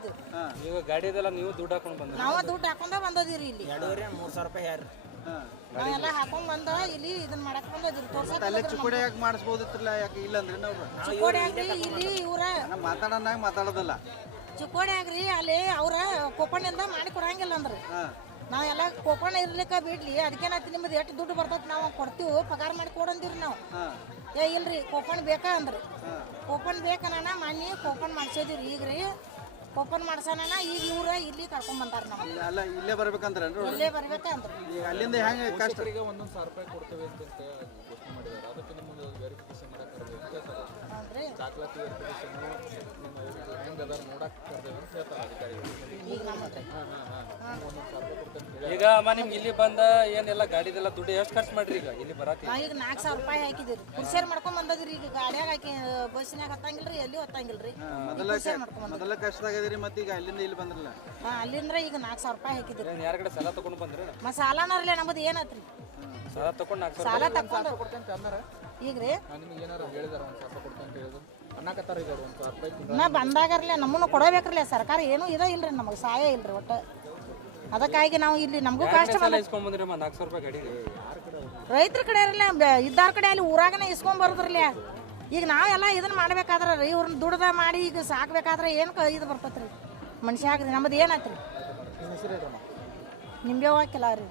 ಬಂದದಿರಿ ಈಗ ಗಾಡಿದೆಲ್ಲ ನೀವು ದುಡ್ಡು ಹಾಕೊಂಡು ಬಂದ ನಾವ ದುಡ್ಡು ಹಾಕೊಂಡ ಬಂದದಿರಿ ಇಲ್ಲಿ. ಎರಡೂವರೆ ಮೂರು ಸಾವಿರ ರೂಪಾಯಿ ಯಾರು ನಾವೆಲ್ಲ ಹಾಕೊಂಡ್ ಬಂದ ಇಲ್ಲಿ ಇದನ್ನ ಮಾಡಕ್ ಬಂದದಿರಿ ತೋರ್ಸಕ್ ಅಲ್ಲೇ ಚಿಕ್ಕೋಡಿ ಯಾಕೆ ಮಾಡಿಸ್ಬೋದಿತ್ರಲ್ಲ ಯಾಕೆ ಇಲ್ಲ ಅಂದ್ರೆ ನಾವು ಚಿಕ್ಕೋಡಿ ಇಲ್ಲಿ ಇವ್ರ ನಮ್ಮ ಮಾತಾಡೋನಾಗ ಮಾತಾಡೋದಲ್ಲ. ಚಿಕ್ಕೋಡಿ ಆಗ್ರಿ ಅಲ್ಲಿ ಅವ್ರ ಕೊಪ್ಪಣಿಂದ ಮಾಡಿ ಕೊಡಂಗಿಲ್ಲ ಅಂದ್ರೆ. ಹಾಂ. ನಾವೆಲ್ಲ ಕೊಪ್ಪಣ ಇರ್ಲಿಕ್ಕ ಬಿಡ್ಲಿ ಅದಕ್ಕೇನಾಯ್ತು ನಿಮ್ದು ಎಷ್ಟು ದುಡ್ಡು ಬರ್ತೈತಿ ನಾವು ಕೊಡ್ತೀವಿ ಪಗಾರ ಮಾಡಿ ಕೊಡಂದಿರಿ ನಾವು. ಹಾಂ. ಏ ಇಲ್ರಿ ಕೂಪನ್ ಬೇಕಾ ಅಂದ್ರಿ. ಕೂಪನ್ ಬೇಕನ ಮನ್ನಿ ಕೂಪನ್ ಮಾಡ್ಸಿದಿರಿ ಈಗ ರೀ ಕೂಪನ್ ಮಾಡ್ಸೋಣ ಈಗ ಇವ್ರ ಇಲ್ಲಿ ಕರ್ಕೊಂಡ್ ಬಂದಾರ ನಾವು ಅಲ್ಲ ಇಲ್ಲೇ ಬರ್ಬೇಕಂದ್ರೇನ್ರಿ ಇಲ್ಲೇ ಬರ್ಬೇಕಾ ಅಂದ್ರಿ ಈಗ ಅಲ್ಲಿಂದ ಹೆಂಗೆ ಕಷ್ಟ? ಒಂದೊಂದು ಸಾವಿರ ರೂಪಾಯಿ ಕೊಡ್ತೇವೆ ಅಂತ ಘೋಷಣೆ ಮಾಡಿದ್ದಾರೆ. ಅದಕ್ಕೆ ನಿಮ್ಮದು ವೆರಿಫಿಕೇಶನ್ ಮಾಡಕ್ಕೆ ಕರೆದೇವೆ ಅಂತ ಹೇಳ್ತಾರೆ. ಹೌದ್ರಿ. ದಾಖಲಾತಿ ವೆರಿಫಿಕೇಶನ್ ನಿಮ್ಮ ಹೆಂಗೆ ಅದಾರ ನೋಡಕ್ಕೆ ಕರೆದೇವೆ ಅಂತ ಹೇಳ್ತಾರೆ ಅಧಿಕಾರಿಗಳು. ಈಗ ನಮ್ಮ ಒಂದೊಂದು ಸಾವಿರ ಈಗ ಅಮ್ಮ ನಿಮ್ಗೆ ಇಲ್ಲಿ ಬಂದ ಏನೆಲ್ಲ ಗಾಡಿದೆಲ್ಲ ದುಡ್ಡು ಎಷ್ಟು ಖರ್ಚು ಮಾಡ್ರಿ ಈಗ? ಇಲ್ಲಿ ಬರತ್ತೆ ನಾ ಈಗ ನಾಲ್ಕು ಸಾವಿರ ರೂಪಾಯಿ ಹಾಕಿದಿರಿ ಹುಷಾರ್ ಮಾಡ್ಕೊಂಡ್ ಬಂದದ್ರಿ ಈಗ. ಗಾಡ್ಯಾಗ ಹಾಕಿ ಬಸ್ಸಿನಾಗ ಹತ್ತಂಗಿಲ್ರಿ ಎಲ್ಲಿ ಹತ್ತಂಗಿಲ್ರಿ? ಮೊದಲ ಮೊದಲ ಕಷ್ಟದಾಗದಿರಿ ಮತ್ತೆ ಈಗ ಅಲ್ಲಿಂದ ಇಲ್ಲಿ ಬಂದ್ರಲ್ಲ. ಹಾ ಅಲ್ಲಿಂದ್ರ ಈಗ ನಾಲ್ಕು ಸಾವಿರ ರೂಪಾಯಿ ಹಾಕಿದಿರಿ ಯಾರ ಕಡೆ ಸಾಲ ತಗೊಂಡು ಬಂದ್ರಿ? ಮ ಸಾಲನರ್ಲೆ ನಮ್ಮದು ಏನತ್ರಿ? ಸಾಲ ತಗೊಂಡು ನಾಲ್ಕು ಸಾಲ ತಕೊಂಡು ಕೊಡ್ತೇನೆ ಅಂದ್ರ? ಈಗ ರೀ ನಾನು ನಿಮ್ಗೆ ಏನಾರ ಹೇಳಿದಾರ ಒಂದು ಸಾವಿರ ಕೊಡ್ತೇನೆ ಅಂತ ಹೇಳಿದ್ರು. ಅನ್ನಕತ್ತಾರ ಈಗ ಒಂದು ಸಾವಿರ ರೂಪಾಯಿ ನಾ ಬಂದಾಗರ್ಲೆ ನಮ್ಮನ್ನು ಕೊಡಬೇಕ್ರಲ್ಲ ಸರ್ಕಾರ ಏನೂ ಇದ ಇಲ್ರಿ ನಮಗೆ ಸಹಾಯ ಇಲ್ರಿ ಒಟ್ಟು. ಅದಕ್ಕಾಗಿ ನಾವು ಇಲ್ಲಿ ನಮಗೂ ಕಷ್ಟ ರೈತರ ಕಡೆ ಇರಲ್ಲ ಇದ್ದಾರ ಕಡೆ ಅಲ್ಲಿ ಊರಾಗನೆ ಇಸ್ಕೊಂಡ್ ಬರೋದ್ರಲ್ಲ. ಈಗ ನಾವೆಲ್ಲ ಇದನ್ನ ಮಾಡ್ಬೇಕಾದ್ರೆ ರೀ ಇವ್ರನ್ನ ದುಡ್ದ ಮಾಡಿ ಈಗ ಸಾಕ್ಬೇಕಾದ್ರೆ ಏನು ಕ ಇದು ಬರ್ತೈತ್ರಿ? ಮನುಷ್ಯ ಆಗ್ರಿ ನಮ್ಮದು ಏನಾಯ್ತು ರೀ ನಿಂಬೆ ಹಾಕಿಲ್ಲ ರೀ